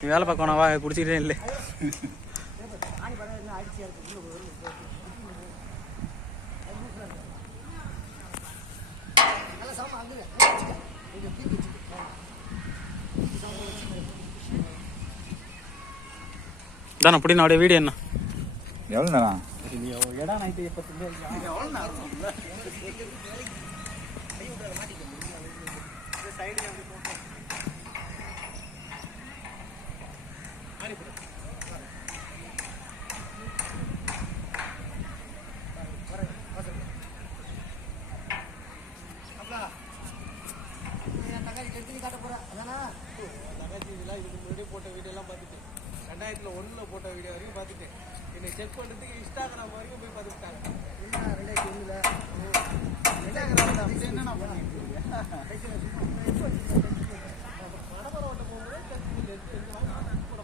நீ வேலை பார்க்கணவா பிடிச்சிக்கிட்டே இல்லை. தானே அப்படி நான் வீடியோ என்ன எவ்வளோ நேரம் இடம் நைட்டு எப்போ போட்ட வீடியோலாம் பார்த்துட்டு 2001 போட்ட வீடியோ வரைக்கும் பார்த்துட்டு என்னை செக் பண்ணுறதுக்கு இன்ஸ்டாகிராம் வரைக்கும் போய் பார்த்துட்டாங்க. என்ன 2001 இன்ஸ்டாகிராம் அப்படி என்னென்ன பண்ணிட்டு மணமரம் ஓட்ட போகும்போது கூட